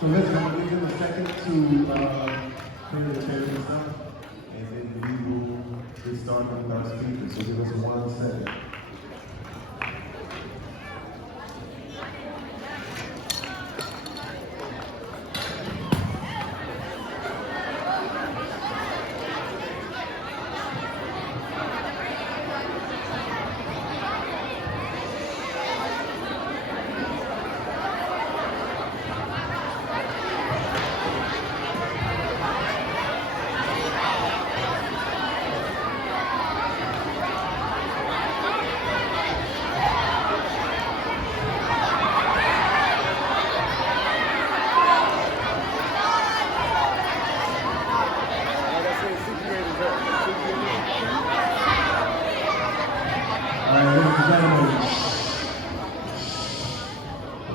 So listen, I'm going to give them a second to clear the chairs and stuff, and then we will get started with our speakers. So give us 1 second.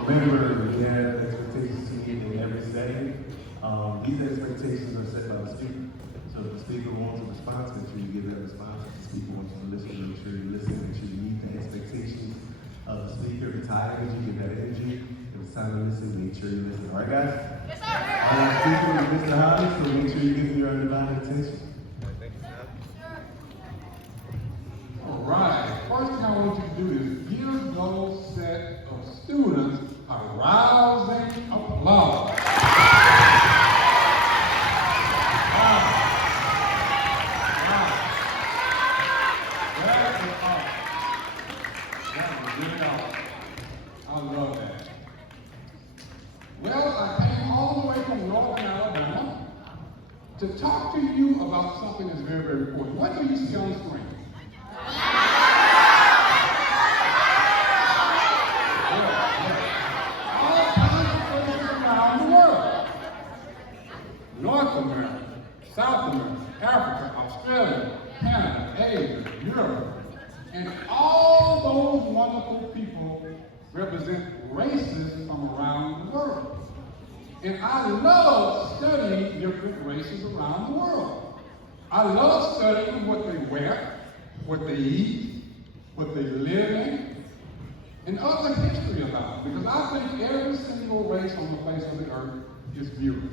Remember, we have expectations to meet in every setting. These expectations are set by the speaker. So if the speaker wants a response, make sure you give that response. If the speaker wants you to listen, make sure you listen. Make sure you meet the expectations of the speaker. If it's high energy, give that energy. If it's time to listen, make sure you listen. All right, guys? Yes, sir. Our speaker is Mr. Holly, so make sure you give him your undivided attention. All right. First thing I want you to do is give those set of students a rousing applause. Wow. That is awesome. That was really awesome. I love that. Well, I came all the way from Northern Alabama to talk to you about something that's very, very important. What do you see on the screen? North America, South America, Africa, Australia, Canada, Asia, Europe, and all those wonderful people represent races from around the world. And I love studying different races around the world. I love studying what they wear, what they eat, what they live in, and other history about them, because I think every single race on the face of the earth is beautiful.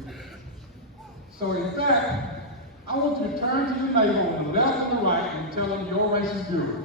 So in fact, I want you to turn to your neighbor on the left and the right and tell them your race is beautiful.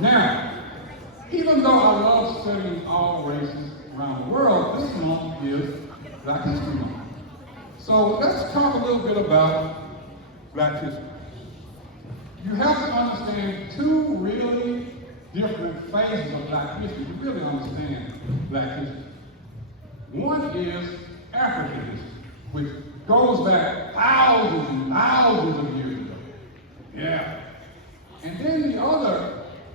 Now, even though I love studying all races around the world, this month is Black History Month. So let's talk a little bit about Black history. You have to understand two really different phases of Black history to really understand Black history. One is African history, which goes back thousands and thousands of years ago. Yeah. And then the other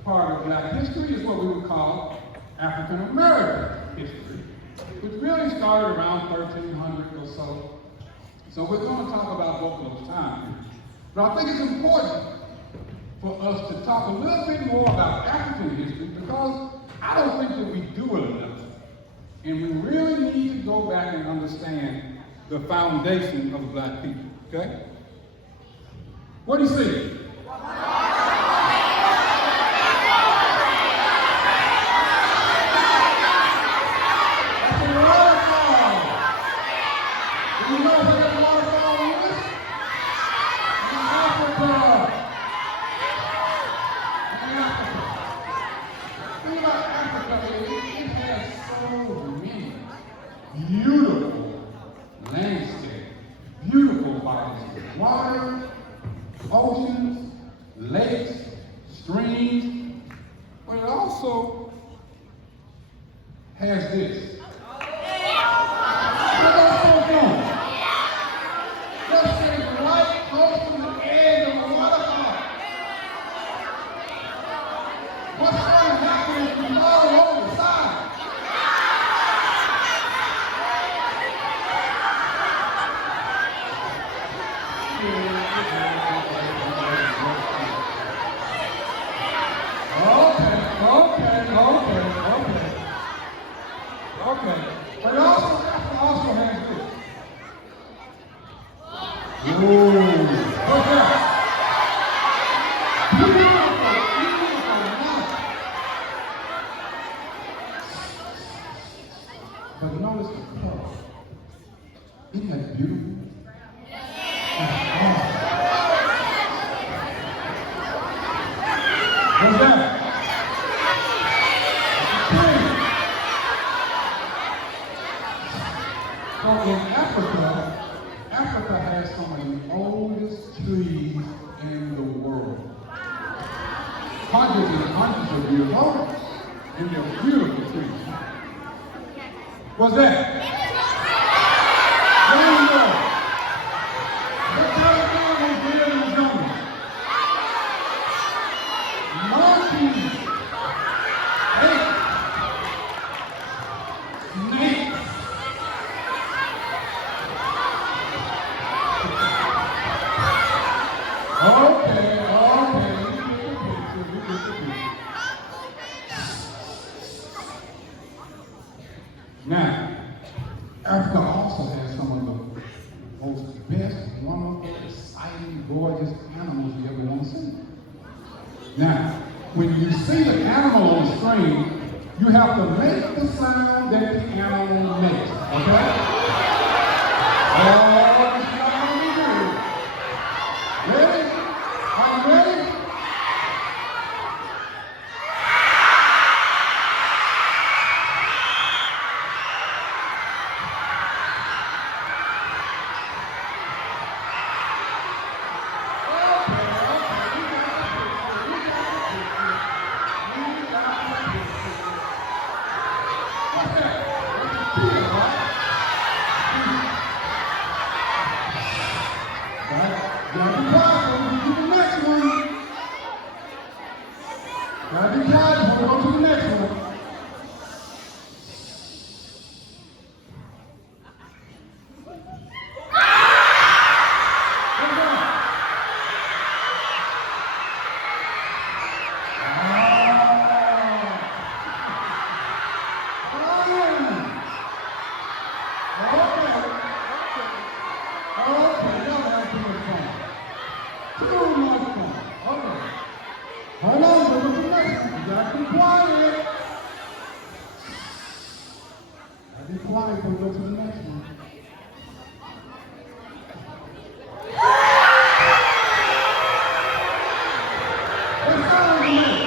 part of Black history is what we would call African American history, which really started around 1300 or so. So we're going to talk about both of those time periods. But I think it's important for us to talk a little bit more about African history because I don't think that we do it enough. And we really need to go back and understand the foundation of Black people, okay? What do you see? Beautiful landscape, beautiful bodies of water, oceans, lakes, streams, but it also has this. What are those doing? Just sitting right close to the edge of the waterfall. What's going to happen if we fall over the side? hundreds and hundreds of years old, and they're beautiful trees. What's that? There you go. What kind of animals live in the jungle? Monkeys, apes, snakes. Okay, you get the picture. Now, Africa also has some of the most best, wonderful, exciting, gorgeous animals you ever want to see. Now, when you see the animal on the screen, you have to make the sound that the animal makes, okay? Oh, it's not gonna be good. Ready? Are you ready? Gotta be quiet before we go to the next one. Hold on, go to the next one. You gotta be quiet. Gotta be quiet before we go to the next one. Let's go on the next.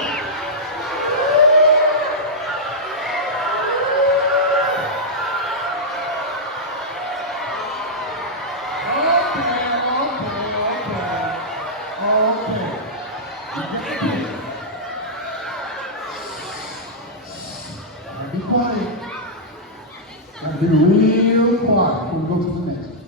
Be quiet. Gotta be real quiet before we go to the next one.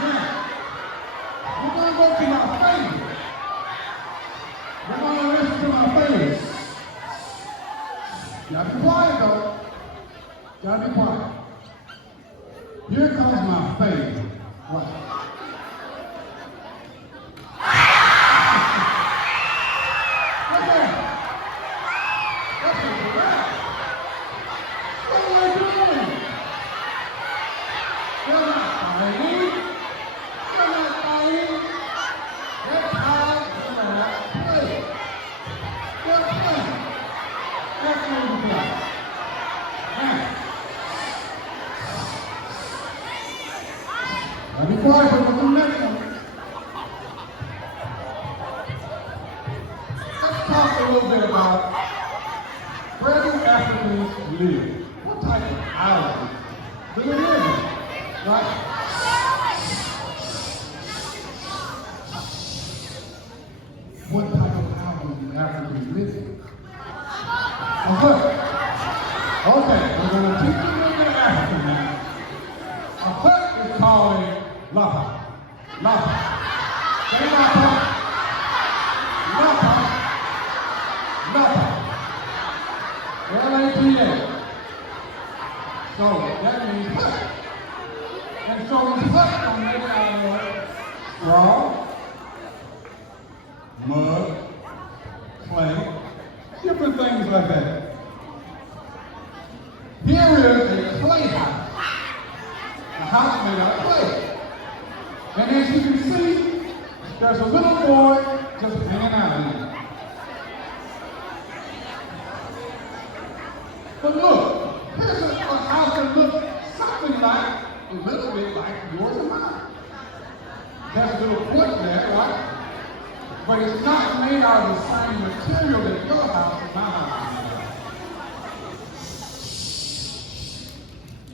Now, we're gonna go to my favorite. We're going to listen to my favorite. You gotta be quiet though. You gotta be quiet. Here comes my favorite. What? Look at it. That's a giraffe. What are they doing? They're not fighting. They're not fighting. That's how giraffes play. They're playing. That's how you play. Now, I'll be quiet for the next one. Let's talk a little bit about where do Africans live? What type of houses do they live in? Right? What type of houses do Africans live in? A hut. Okay, we're going to teach you a little bit of African now. A hut is called a lapa. Lapa. Say lapa. Lapa. Lapa. L-A-P-A. So that means hut. And so these huts are made out of straw, mud, clay, different things like that. Here is a clay house. A house made out of clay. And as you can see, there's a little boy just hanging out in it. But look, here's a house that looks something like, a little bit like yours and mine. has a little foot there, right? But it's not made out of the same material that your house and my house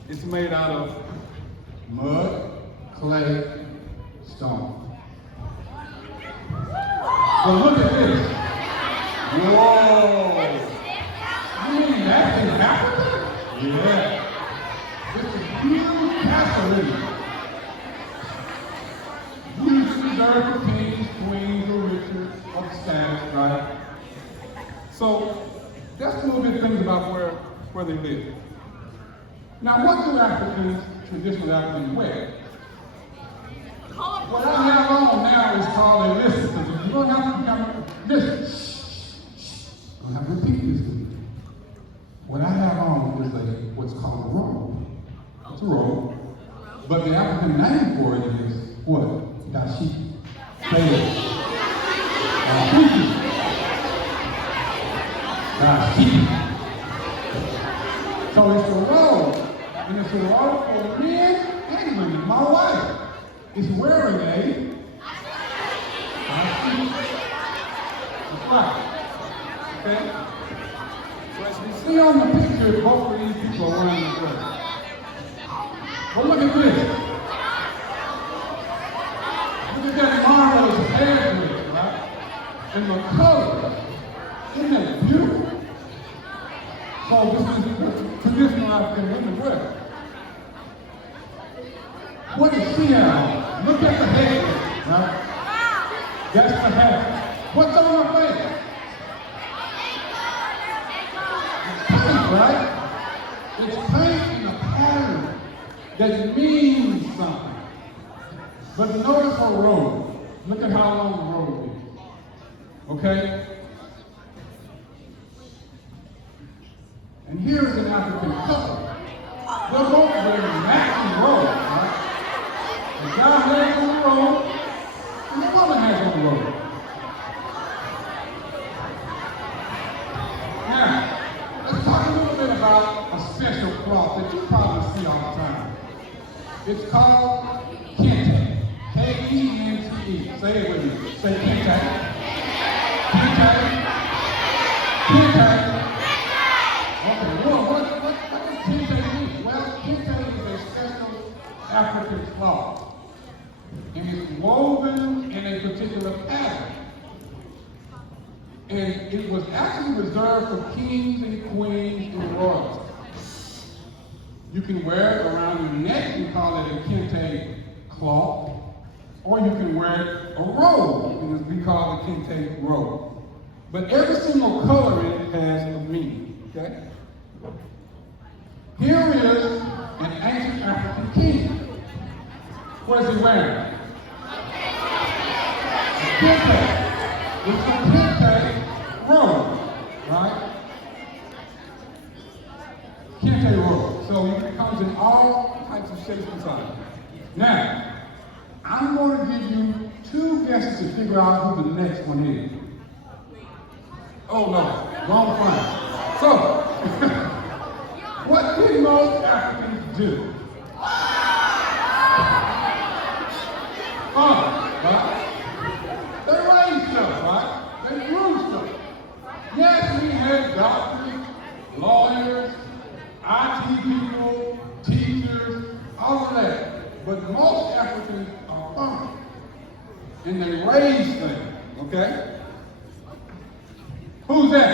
is made out. It's made out of mud, clay, stone. But look at this. Whoa! You mean that's in Africa? Yeah. It's a huge castle in it. Usually reserved for kings, queens, or riches of status, right? So that's a little bit of things about where they live. Now, what do Africans, traditional Africans, wear? What I have on now is called a listen, because you don't have to come, listen. I don't have to repeat this to you. What I have on is what's called a robe. It's a robe. But the African name for it is what? Dashiki. Say it. Dashiki. Dashiki. So it's a robe. And it's a robe for men and women. My wife is wearing a dashiki. That's right. Okay? So as we see on the picture, both of these people are wearing the dress. But look at this. Look at that marvelous hair dress, right? And the color. Isn't that beautiful? So this is traditional African women wear. What does she have? Look at the hair, right? That's the hair. What's on her face? It's paint, right? It's paint in a pattern that means something. But notice her robe. Look at how long the robe is. Okay? And here's an African couple. They're both wearing matching robes, right? The guy has on the robe, and the woman has on the robe. Now, let's talk a little bit about a special cloth that you probably see all the time. It's called kente. K-E-N-T-E. Say it with me. Say kente. Kente. Kente. Okay, well, what does kente mean? Well, kente is a special African cloth. And it's woven in a particular pattern. And it was actually reserved for kings and queens and royalty. You can wear it around your neck and call it a kente cloth, or you can wear it a robe, and we call it a kente robe. But every single color in it has a meaning, okay? Here is an ancient African king. What is he wearing? A kente. It's a kente robe, right? Kente robe. So it comes in all types of shapes and sizes. Now, I'm going to give you two guesses to figure out who the next one is. Oh no, wrong frame. So, what did most Africans do? Right? They raised stuff, right? They grew stuff. Yes, we had doctors, lawyers, IT people, teachers, all of that. But most Africans are farmers. And they raise things, okay? Who's that?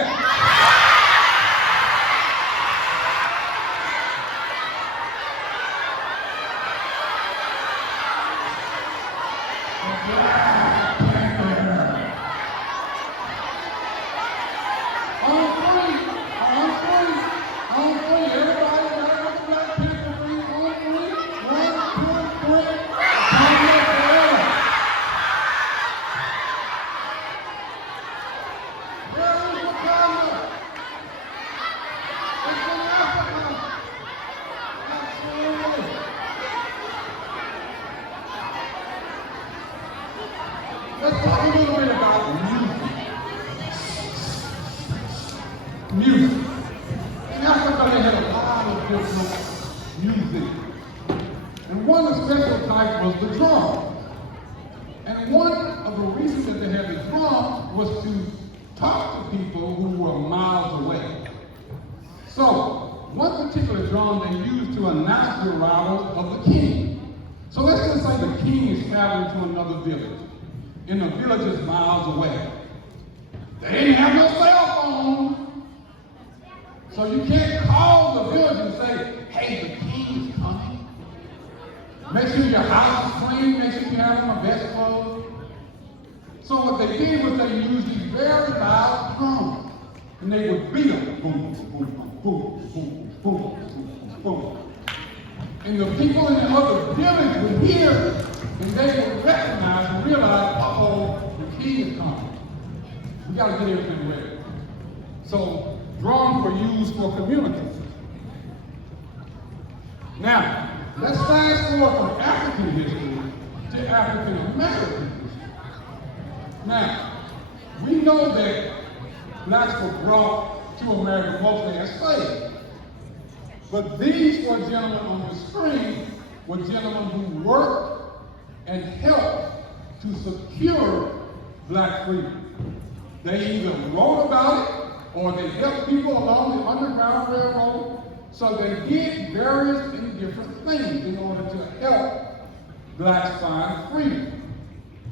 Let's talk a little bit about music. In Africa, they had a lot of different music. And one of the special types was the drum. And one of the reasons that they had the drum was to talk to people who were miles away. So, one particular drum they used to announce the arrival of the king. So let's just say the king is traveling to another village, and the village is miles away. They didn't have no cell phone, so you can't call the village and say, hey, the king is coming. Make sure your house is clean, make sure you have on the best clothes. So what they did was they used these very loud drums, and they would beat them. Boom, boom, boom, boom, boom, boom, boom, boom. And the people in the other village would hear, and they would recognize and realize, uh-oh, the king is coming. We got to get everything ready. So drums were used for communication. Now, let's fast forward from African history to African American history. Now, we know that blacks were brought to America mostly as slaves. But these four gentlemen on the screen were gentlemen who worked and helped to secure black freedom. They either wrote about it or they helped people along the Underground Railroad. So they did various and different things in order to help blacks find freedom,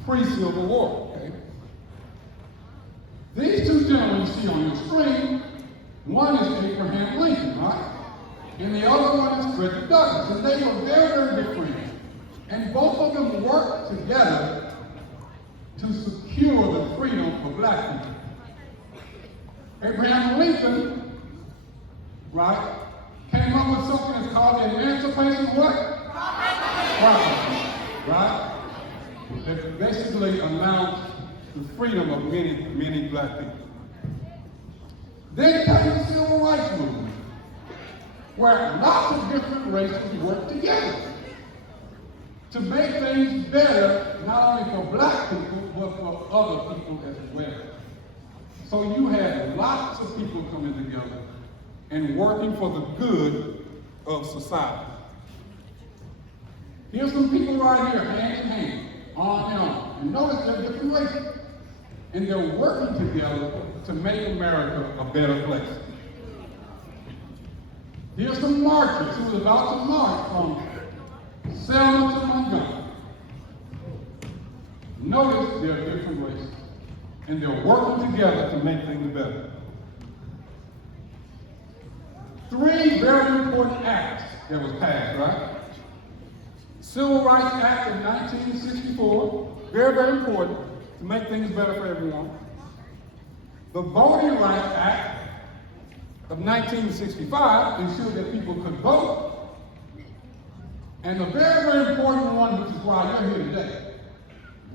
pre-Civil War. Okay? These two gentlemen you see on your screen, one is Abraham Lincoln, right? And the other one is Frederick Douglass. And they were very, very good friends. And both of them worked together to secure the freedom for black people. Abraham Lincoln, right, came up with something that's called the Emancipation what? Proclamation, right? That basically announced the freedom of many, many black people. Then came the Civil Rights Movement, where lots of different races worked together to make things better, not only for black people, but for other people as well. So you had lots of people coming together and working for the good of society. Here's some people right here, hand in hand, arm in arm. And notice they're different races. And they're working together to make America a better place. Here's some marchers who was about to march from Selma to Montgomery. Notice they're different races. And they're working together to make things better. Three very important acts that was passed, right? Civil Rights Act of 1964, very, very important to make things better for everyone. The Voting Rights Act of 1965 ensured that people could vote. And the very, very important one, which is why you're here today,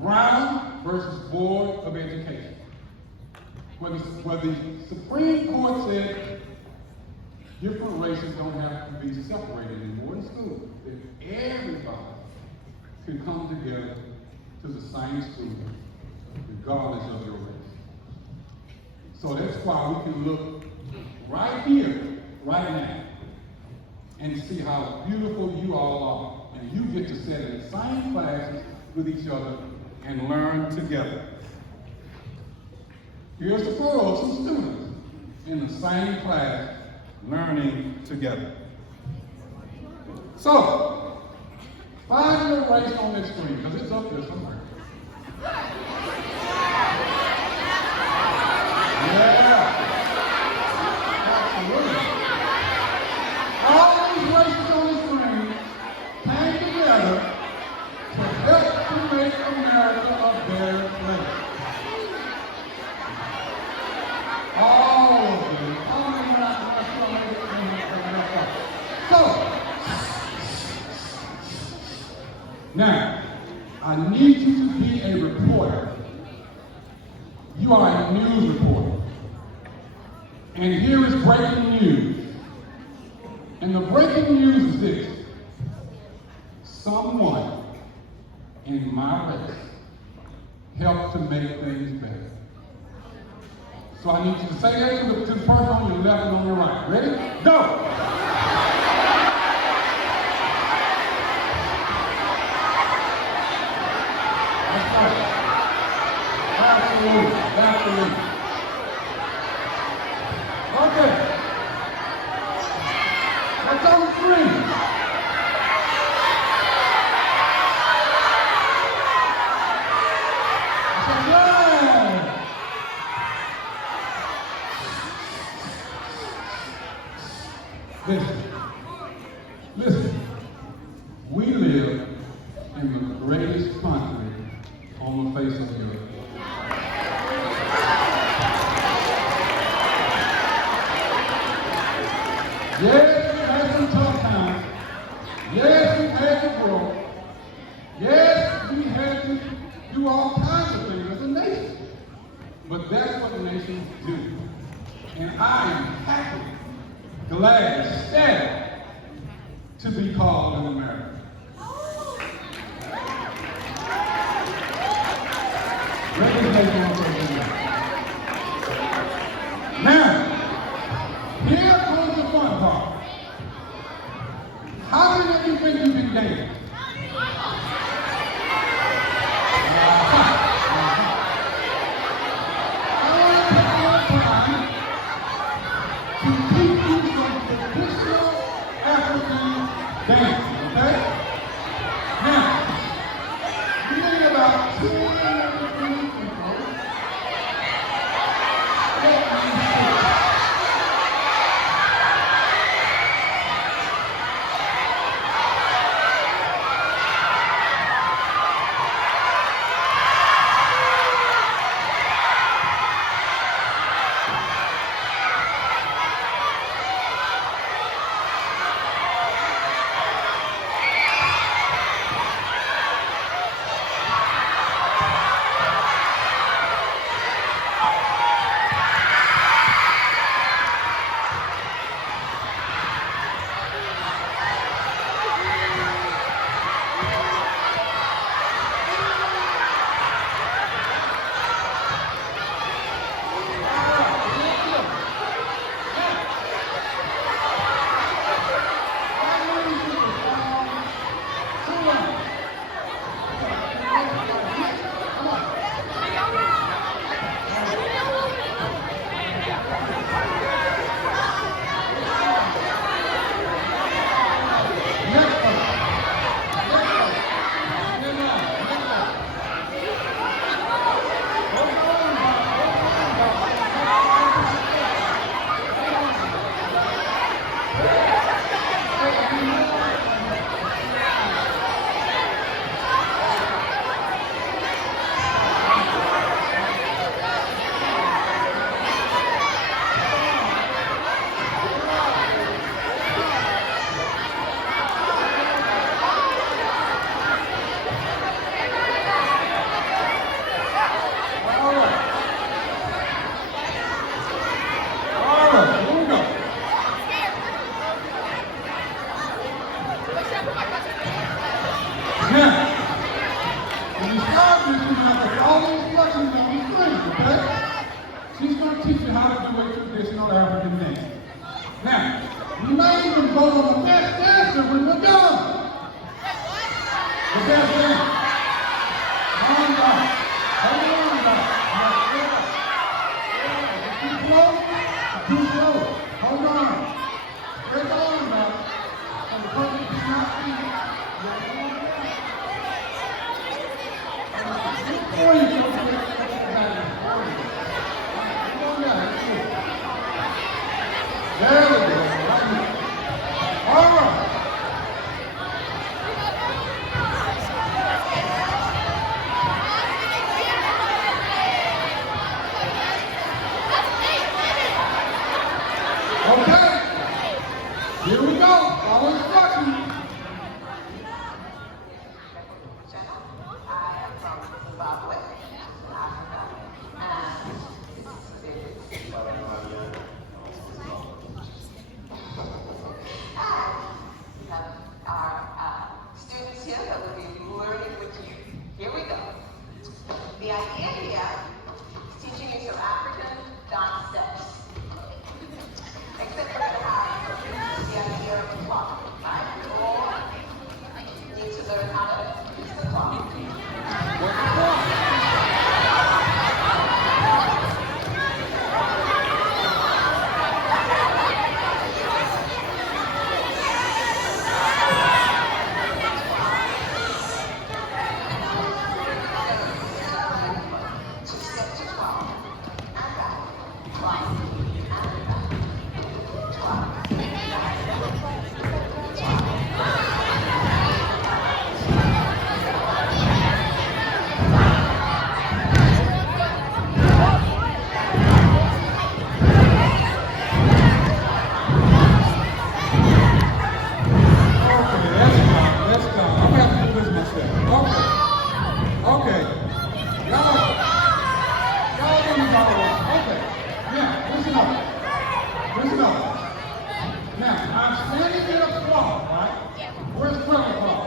Brown versus Board of Education, where the Supreme Court said different races don't have to be separated anymore in school. That everybody can come together to the same school, regardless of your race. So that's why we can look right here, right now, and see how beautiful you all are. And you get to sit in the same classes with each other and learn together. Here's the photo of some students in the same class learning together. So, find your race on this screen, because it's up there somewhere. Yeah. Absolutely. All these races on the screen came together to help to make America a better place. All of them. So, now, I need you to be a reporter. You are a news reporter. And here is breaking news. And the breaking news is this. Someone in my race helped to make things better. So I need you to say that to the person on your left and on your right. Ready? Go! That's right. After me. Okay. That's on 3. Listen, we live in the greatest country on the face of the earth. Yes, we had some tough times. Yes, we had to grow. Yes, we had to do all kinds of things as a nation. But that's what nations do. And I am happy, glad, ecstatic to be called an American. Now, here comes the fun part. How many of you think you can dance? I want to take more time to teach you some traditional African dancing, okay? Now, we need about 2 people. Let me see. teach you how to do a traditional African dance. Now, we may even vote on the best dancer when we're done. The best dancer. Hold on. Hold on. Too slow? Too slow. Hold on. Straight on now. And the person does not see it. Before you go to the there we go. All right. introduce myself. Okay. Y'all let me go along. Okay. Now, listen up. Now, I'm standing in a clock, right? Where's 12 o'clock?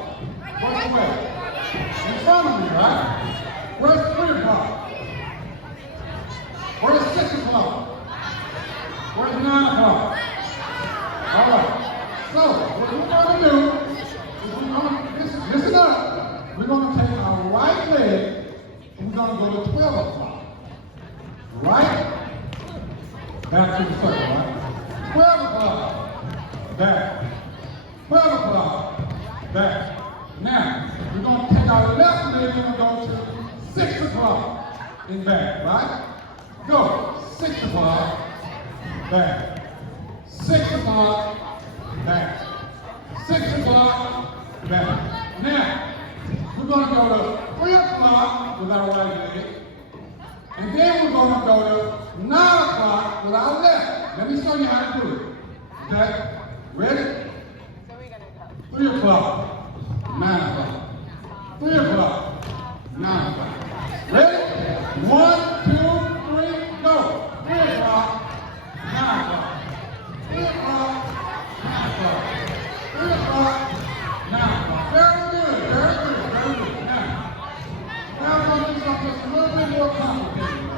Where's 12? In front of me, right? Where's 3 o'clock? Where's 6 o'clock? Where's 9 o'clock? All right. So, what we're going to do is we're going to, listen up. We're going to take our right leg and we're going to go to 12 o'clock. Right? Back to the circle, right? 12 o'clock. Back. 12 o'clock. Back. Now, we're going to take our left leg and we're going to go to 6 o'clock and back, right? Go. 6 o'clock. Back. 6 o'clock. Back. 6 o'clock. Back. Now, we're going to go to 3 o'clock with our right leg. And then we're going to go to 9 o'clock with our left. Let me show you how to do it. Okay? Ready? 3 o'clock, 9 o'clock. 3 o'clock, 9 o'clock. Ready? 1, 2, 3, go. 3 o'clock, 9 o'clock. 3 o'clock, 9 o'clock. 3 o'clock, 9 o'clock. Very good. Now I'm going to do something that's a little bit more complicated.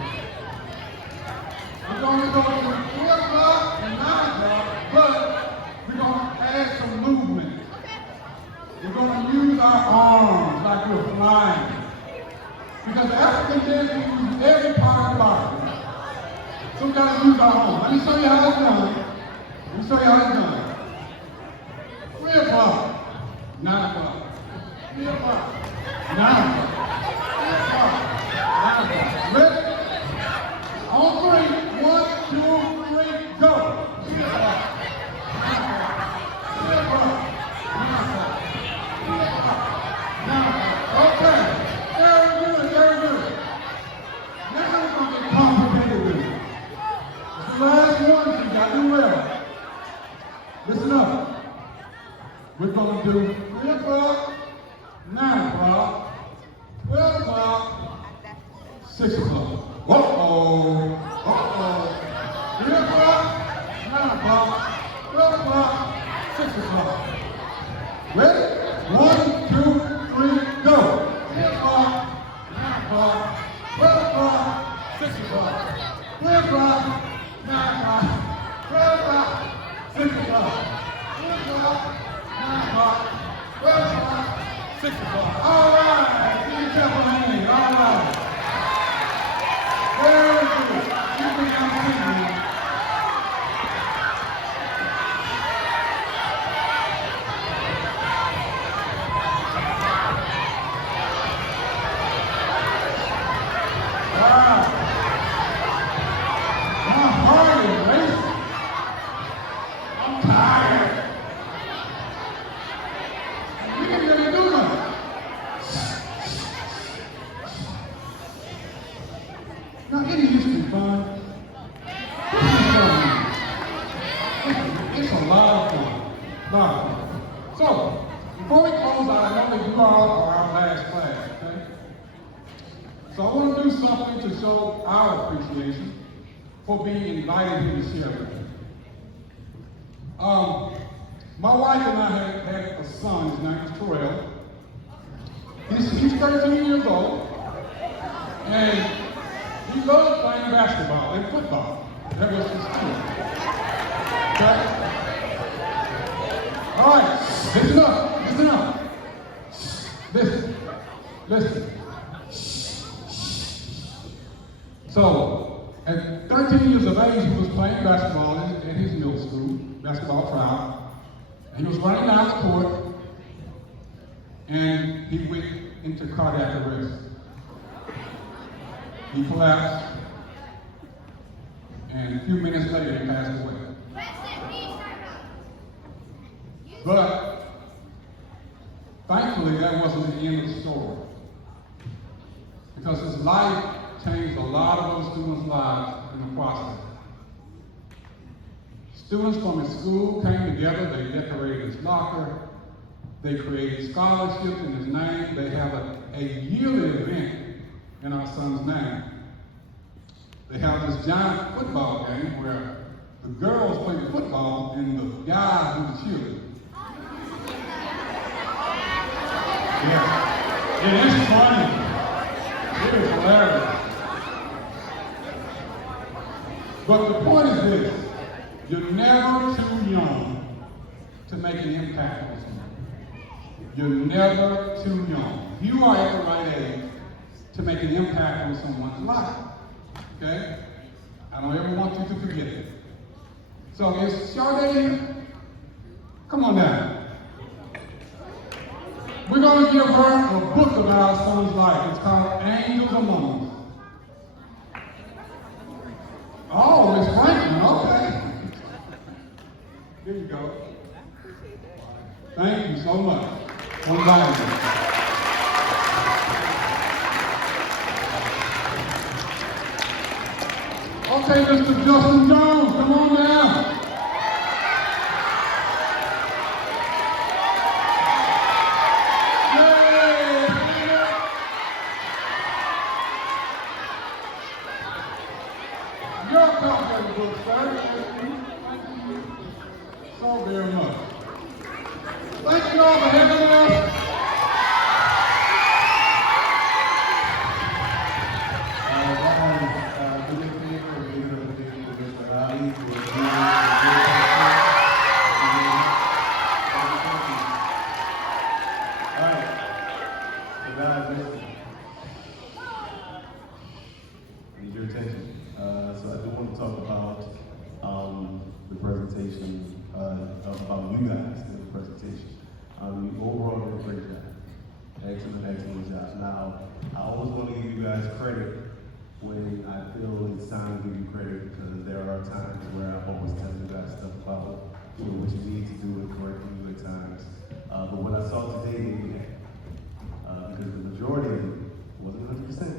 I'm going to go to 3 o'clock and 9 o'clock, but we're going to add some movement. We're going to use our arms like we're flying. Because the African dance, we use every part of the body. So we've got to use our arms. Let me show you how it's done. 3 o'clock, 9 o'clock. 3 o'clock, 9 o'clock. 3 o'clock, 9 o'clock. Ready? On 3, 1, 2, 3, go. 3 o'clock, 9 o'clock. 3 o'clock, 9 o'clock. 3 o'clock, 9 o'clock. Okay. Very good. Now we're going to get complicated with it. It's the last one, you got to do well. Listen up. We're going to do 3 o'clock, 9 o'clock, 12 o'clock, 6 o'clock. Uh-oh. 3 o'clock, 9 o'clock, 12 o'clock, 6 o'clock. Ready? 1, 2, 3, go. 3 o'clock, 9 o'clock, 12 o'clock, 6 o'clock. 3 o'clock, 9 o'clock, 12 o'clock, 6 o'clock. 3 o'clock, 9 o'clock, 12 o'clock, 6 o'clock. All right. Give yourself a hand. All right. Very good. You can continue. Wow. My heart is racing. I'm tired. We can really do nothing. Now, it used to be fun. It's a lot of fun. So, before we close out, I know that you all are our last class, okay? So I want to do something to show our appreciation for being invited here to share with you. My wife and I had a son, his name is Terrell. He's 13 years old, and he loves playing basketball and football. That was his school. Okay? All right, listen up. Listen. So, at 13 years of age, he was playing basketball at his middle school, basketball trial. And he was running down the court, and he went into cardiac arrest. He collapsed, and a few minutes later, he passed away. But, thankfully, that wasn't the end of the story. Because his life changed a lot of those students' lives in the process. Students from his school came together, they decorated his locker, They created scholarships in his name. They have a yearly event in our son's name. They have this giant football game where the girls play the football and the guys do the cheerleading. Yeah. It is funny. It is hilarious. But the point is this: you're never too young to make an impact on someone. You're never too young. You are at the right age to make an impact on someone's life. Okay? I don't ever want you to forget it. So is Sade here? Come on down. We're going to give her a book about our son's life. It's called Angels Among Us. Oh, Miss Franklin, okay. Here you go. Thank you so much for inviting me. Okay, Mr. Justin Jones, come on down. Yay! Your copy of the book, sir. Thank you so very much. Thank you all for having us. Your attention. So I do want to talk about the presentation, about you guys in the presentation. You overall did a great job. Excellent job. Now, I always want to give you guys credit when I feel it's time to give you credit, because there are times where I always tell you guys stuff about what you need to do and correcting you at times. But what I saw today made me happy. Because the majority of it wasn't 100%.